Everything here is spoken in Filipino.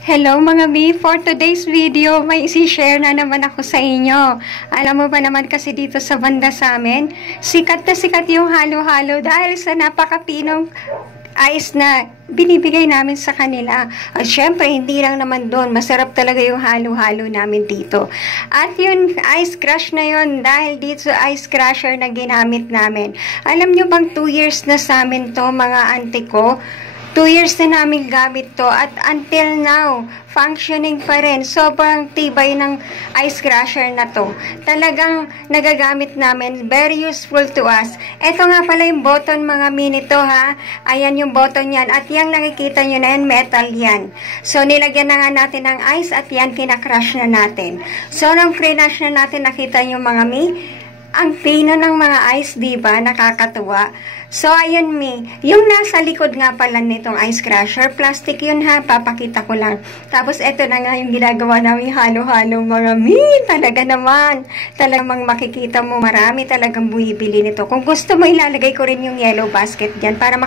Hello mga B, for today's video, may isi-share na naman ako sa inyo. Alam mo ba naman kasi dito sa banda sa amin, sikat na sikat yung halo-halo dahil sa napakapinong ice na binibigay namin sa kanila. At syempre, hindi lang naman doon, masarap talaga yung halo-halo namin dito. At yung ice crush na yun, dahil dito sa ice crusher na ginamit namin. Alam nyo bang 2 years na sa amin to mga auntie ko? 2 years na namin gamit to at until now, functioning pa rin. Sobrang tibay ng ice crusher na to. Talagang nagagamit namin. Very useful to us. Ito nga pala yung button mga mini to ha. Ayan yung button yan. At yung nakikita nyo na yan, metal yan. So nilagyan na nga natin ng ice at yan kinakrush na natin. So nung crush na natin, nakita nyo mga mi, ang pino ng mga ice, diba? Nakakatuwa. So, ayun mi. Yung nasa likod nga pala nitong ice crusher, plastic yun ha. Papakita ko lang. Tapos, eto na nga yung ginagawa namin halo-halo mga mi. Talaga naman. Talagang makikita mo marami talagang buibili nito. Kung gusto mo, ilalagay ko rin yung yellow basket dyan para